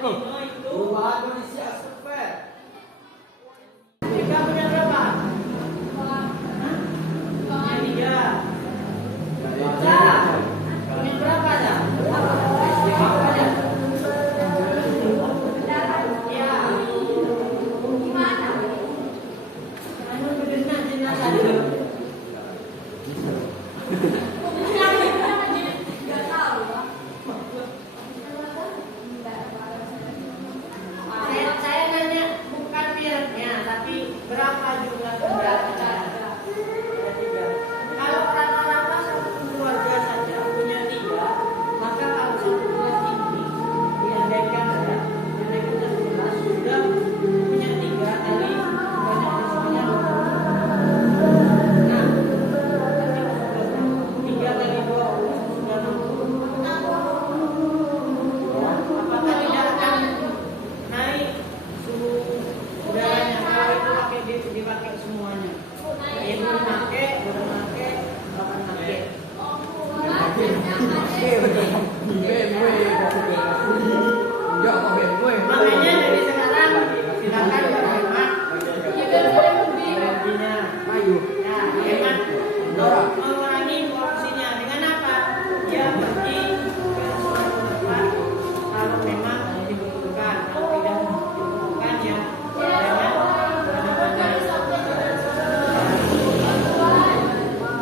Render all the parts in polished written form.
Perubahan kondisi atmosfer. Tiga punya berapa? Punya tiga. Cak, punya berapa dah? Berapa dah? Ya. Gimana? Anu berenang jenazah dulu. Saya nanya bukan biarnya, tapi berapa jumlah kendaraannya? Ada tiga. Kalau rata-rata satu keluarga saja punya tiga, maka kalau satu kelas ini diandaikan ada, diandaikan satu kelas sudah punya tiga kali banyak siswanya 20. Nah, tiga kali 20 sudah 60. Apakah tidak akan naik suhu udaranya kalau itu dipakai semuanya? Ibu pakai, udah pakai, bapak pakai. Makanya dari sekarang silakan berhemat energinya. Nah, hemat untuk mengurangi porsinya dengan apa? Ya pergi ke suatu tempat kalau memang dibutuhkan, kalau tidak dibutuhkan ya jangan mana-mana.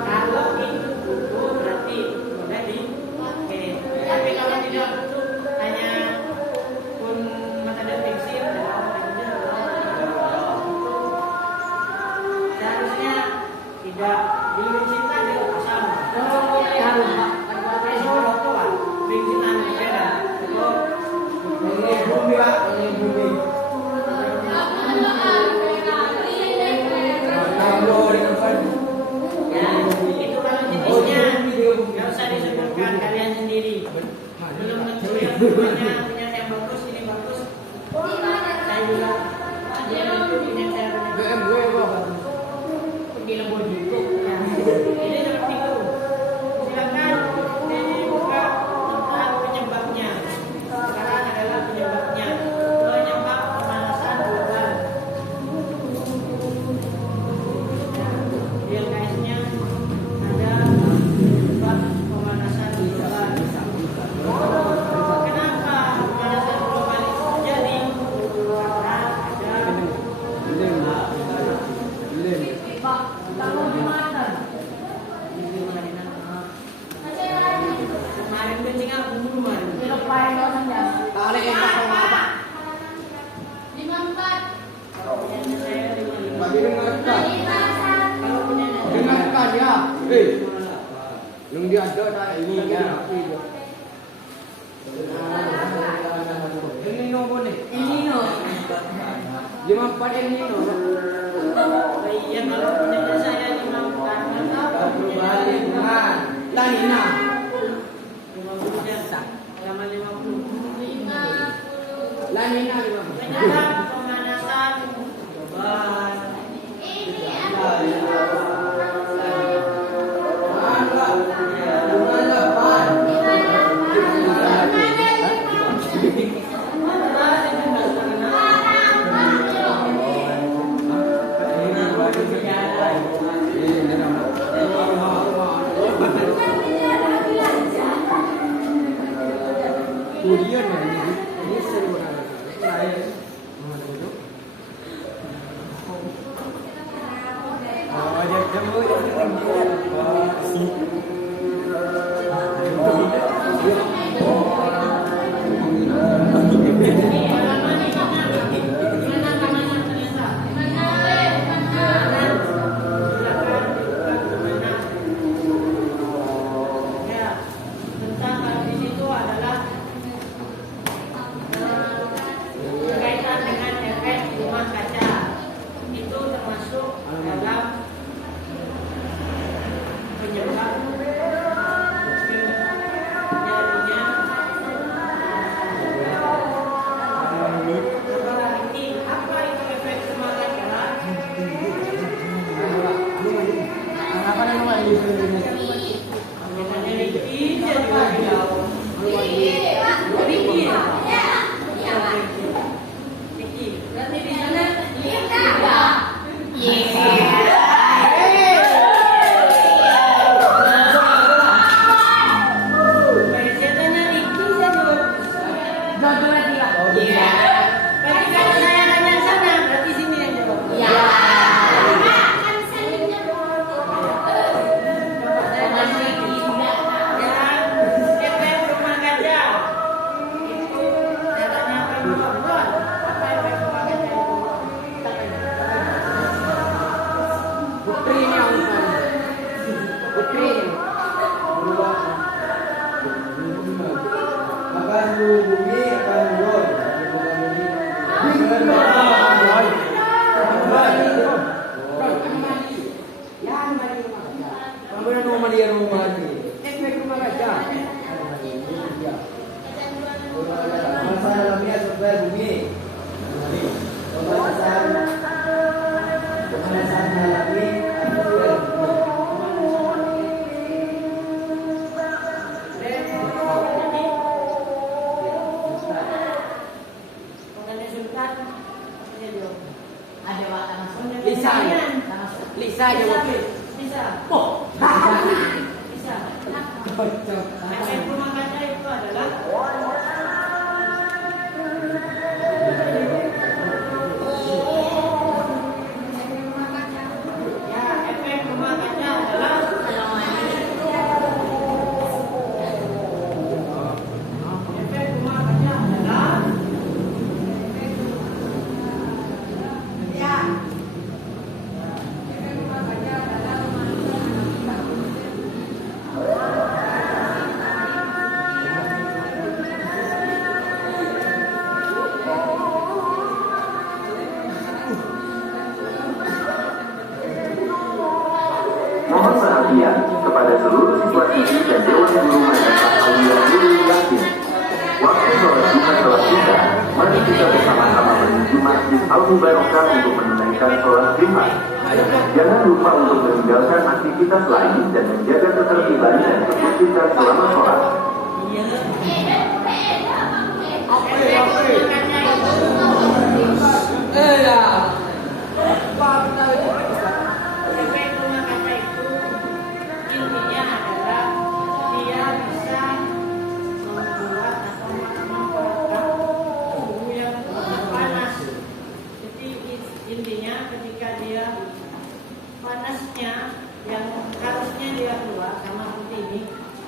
Kalau itu butuh berarti boleh dipakai. Tapi kalau tidak butuh hanya pun mata deteksi seharusnya tidak bensin tadi sama. Oh iya harus pak. Pakai solo tua, bensin anu beda. Ini bumi pak, ini bumi. Kalau dengan padu. Ya, itu kalau jenisnya nggak usah disebutkan kalian sendiri. Belum tentu yang punya yang bagus ini bagus. Saya juga ini saya punya. BMW kok. Pergi lembur juga. Ya. Ini seperti itu. Silakan dibuka tentang penyebabnya. Sekarang adalah penyebabnya. Penyebab pemanasan global. Di LKS-nya ada penyebab pemanasan global. Kenapa pemanasan global itu terjadi? Karena ada kemarin kencing aku dulu man. Tarik enak sama apa? Bagi dengarkan. Kalau punya Dengarkan ya. Yang dia ada tak ini ya. Ini no boleh. ini no. 54 ini no. Iya kalau punya saya 54 apa punya Perubahan lingkungan. Lanina. 50 jasa sama 50. Lanina 50. Penyebab pemanasan global. Kemudian ini seru banget. Jodoh lagi lah. Iya. Berarti kalau saya tanya sana, berarti sini yang jawab. Iya. Putrinya umpan. Putrinya. Akan bumi akan turun. Kamu yang rumah dia rumah ni. Rumah kaca. Masa dalamnya survei bumi. Pemanasan alami atmosfer bumi. Ada waktu langsung. Lisa. Lisa jawab. Bisa. Oh. Bisa. Kocok. Efek rumah kaca itu adalah ya, efek rumah kaca adalah efek rumah kaca adalah ya. Mohon perhatian kepada seluruh siswa ini dan Dewan Guru Madrasah Aulia Nurul Yakin. Waktu sholat Jumat telah tiba. Mari kita bersama-sama menuju Masjid Al-Mubarakah untuk menunaikan sholat Jumat. Jangan lupa untuk meninggalkan aktivitas lain dan menjaga ketertiban dan ketertiban selama sholat. Efek rumah kaca itu intinya adalah dia bisa membuat atau membuat suhu yang panas. Jadi intinya ketika dia panasnya yang harusnya dia keluar sama seperti ini,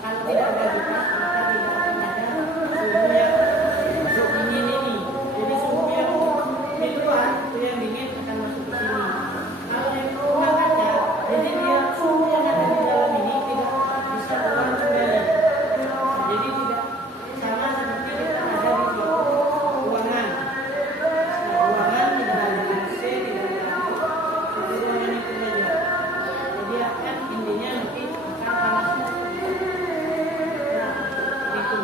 kalau tidak ada kipas maka tidak akan ada suhu yang dingin ini. Jadi suhu yang di luar itu yang dingin akan masuk ke sini. Kalau yang rumah kaca, jadi dia suhu yang ada di dalam ini tidak bisa keluar kembali. Jadi tidak sama seperti kita ada di suatu ruangan. Nah, ruangan tidak ada AC, tidak ada satu ruangan itu saja. Jadi akan intinya nanti akan panasnya seperti itu. Nah, itu.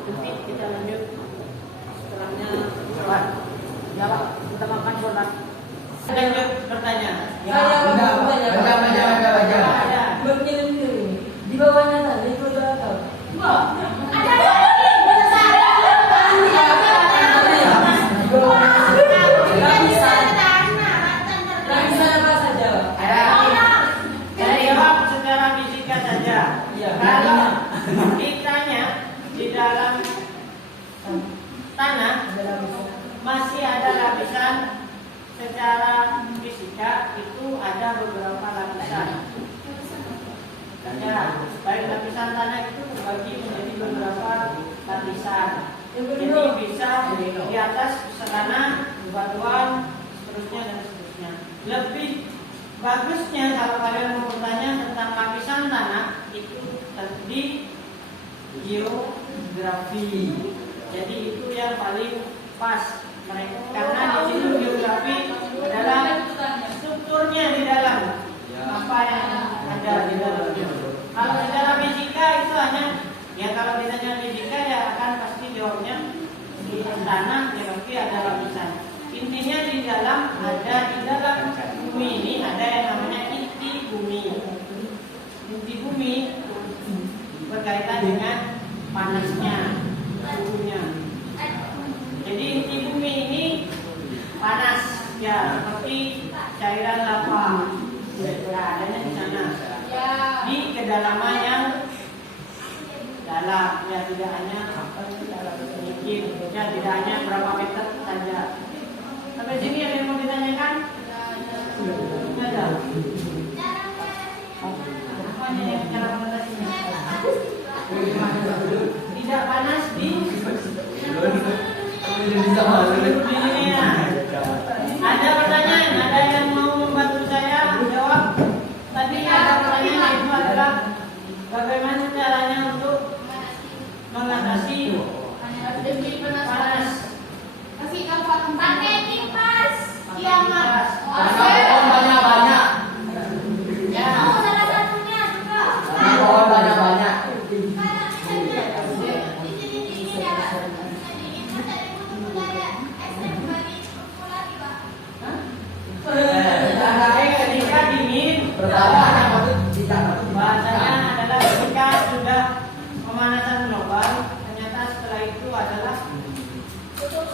Nanti kita lanjut setelahnya. Jawab. Kita makan sholat. Lanjut bertanya. Baca. Ada. Di bawahnya tadi itu ada apa? Saya jawab secara fisika saja. Kalau ditanya di dalam tanah masih ada lapisan, secara fisika itu ada beberapa lapisan. Ya, baik lapisan tanah itu terbagi menjadi beberapa lapisan. Jadi bisa di atas sana batuan, seterusnya dan seterusnya. Lebih bagusnya kalau kalian mau bertanya tentang lapisan tanah itu di geografi. Jadi itu yang paling pas mereka, karena di situ geografi adalah strukturnya di dalam apa yang ada di dalamnya. Kalau secara fisika itu hanya ya, kalau ditanya fisika ya akan pasti jawabnya di tanah geografi ada lapisan. Intinya di dalam bumi ini ada yang namanya inti bumi. Inti bumi berkaitan dengan panasnya, suhunya. Jadi inti bumi ini panas ya, seperti cairan lava. Nah, adanya di sana. Di kedalaman yang dalam ya, tidak hanya sedikit, ya tidak hanya berapa meter saja. Sampai sini ada yang mau ditanyakan? Tidak ada. Apanya yang cara mengatasinya? Tidak panas di sini ya. Ada pertanyaan? Ada yang mau membantu saya jawab? Tadi ada pertanyaan itu adalah bagaimana caranya untuk mengatasi panas? Kasih kapan? Pakai kipas kiamat. Pohon banyak-banyak. Itu salah satunya juga. Pohon banyak-banyak. Ketika dingin, Pertama yang patut dicatat. bahasanya adalah ketika sudah pemanasan global, ternyata setelah itu adalah kutub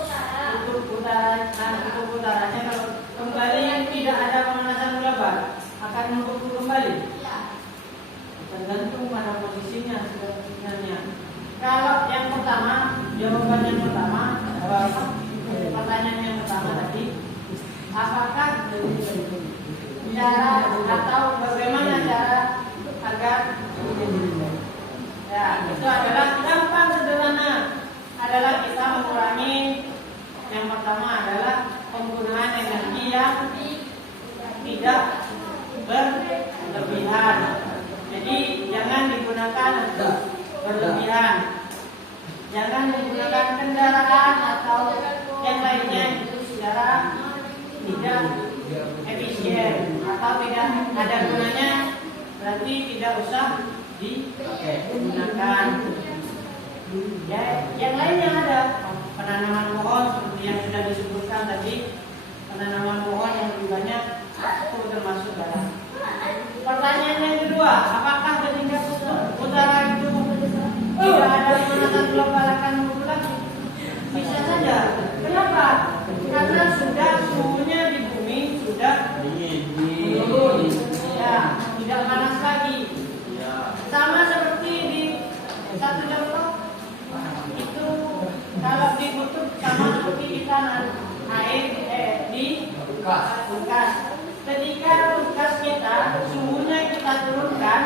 utaranya kalau kembali yang tidak ada pemanasan global akan membeku kembali. Tergantung pada posisinya sebenarnya. Kalau yang pertama, jawaban yang pertama, pertanyaan yang pertama tadi, apakah cara atau bagaimana cara agar ya itu adalah gampang sederhana, adalah kita mengurangi. Yang pertama adalah penggunaan energi yang tidak berlebihan. Jadi jangan digunakan berlebihan. Jangan menggunakan kendaraan atau yang lainnya itu secara tidak efisien atau tidak ada gunanya, berarti tidak usah digunakan. Ya, yang lainnya ada penanaman pohon seperti yang sudah disebutkan tadi, penanaman pohon yang lebih banyak itu termasuk dalam. Pertanyaan yang kedua, apakah ketika kutub utara itu tidak ada pemanasan global akan muncul lagi? Bisa saja. Kenapa? Karena sudah suhunya di bumi sudah menurun, ya tidak panas lagi. Sama seperti di satu contoh itu kalau di kutub sama seperti kita air di kulkas. Ketika kulkas kita suhunya kita turunkan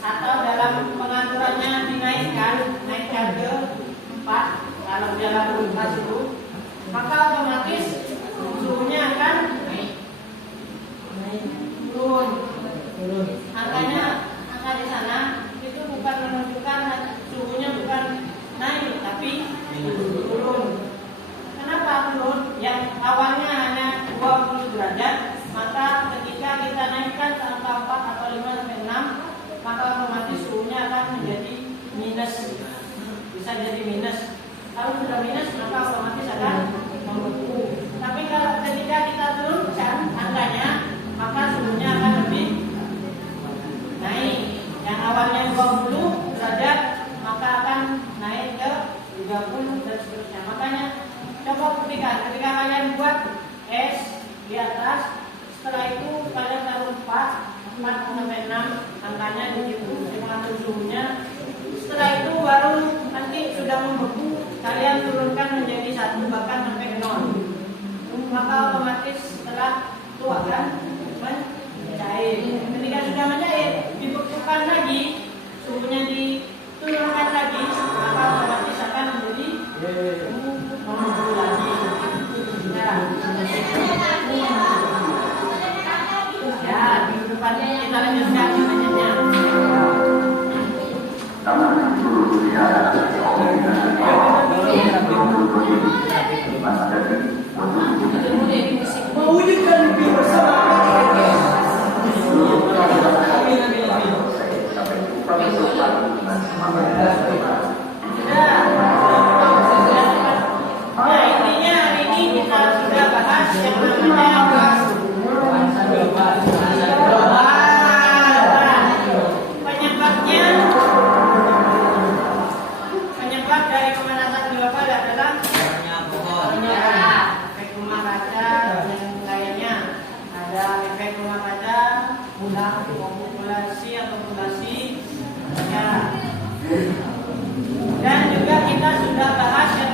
atau dalam pengaturannya naikkan ke 4 kalau dalam kulkas itu, maka otomatis suhunya akan turun. Angka di sana itu bukan menunjukkan suhunya bukan naik tapi turun. Kenapa turun? Yang awalnya hanya 20 derajat, maka ketika kita naikkan ke angka 4 atau 5 sampai 6, maka otomatis suhunya akan menjadi minus. Bisa jadi minus. Kalau sudah minus, maka otomatis akan membeku. Tapi kalau ketika kita turunkan angkanya, maka suhunya akan lebih naik. Yang awalnya 20 derajat, maka akan naik ke 30 dan seterusnya. Makanya coba buktikan ketika kalian buat es di atas, setelah itu kalian taruh 4 sampai 6 angkanya di situ, mengatur suhunya. Setelah itu baru nanti sudah membeku, kalian turunkan menjadi 1 bahkan sampai 0. Maka otomatis setelah itu akan mencair. Ketika sudah mencair, dibekukan lagi, suhunya diturunkan lagi, maka otomatis akan menjadi membeku lagi. Ya, di depannya kita lanjutkan selanjutnya. Mewujudkan mimpi bersama. Nah, intinya hari ini kita sudah bahas yang namanya penyebab dari pemanasan global adalah efek rumah kaca dan lainnya. Ada efek rumah kaca, mudah populasi atau populasi, ya. Dan kita sudah bahas yang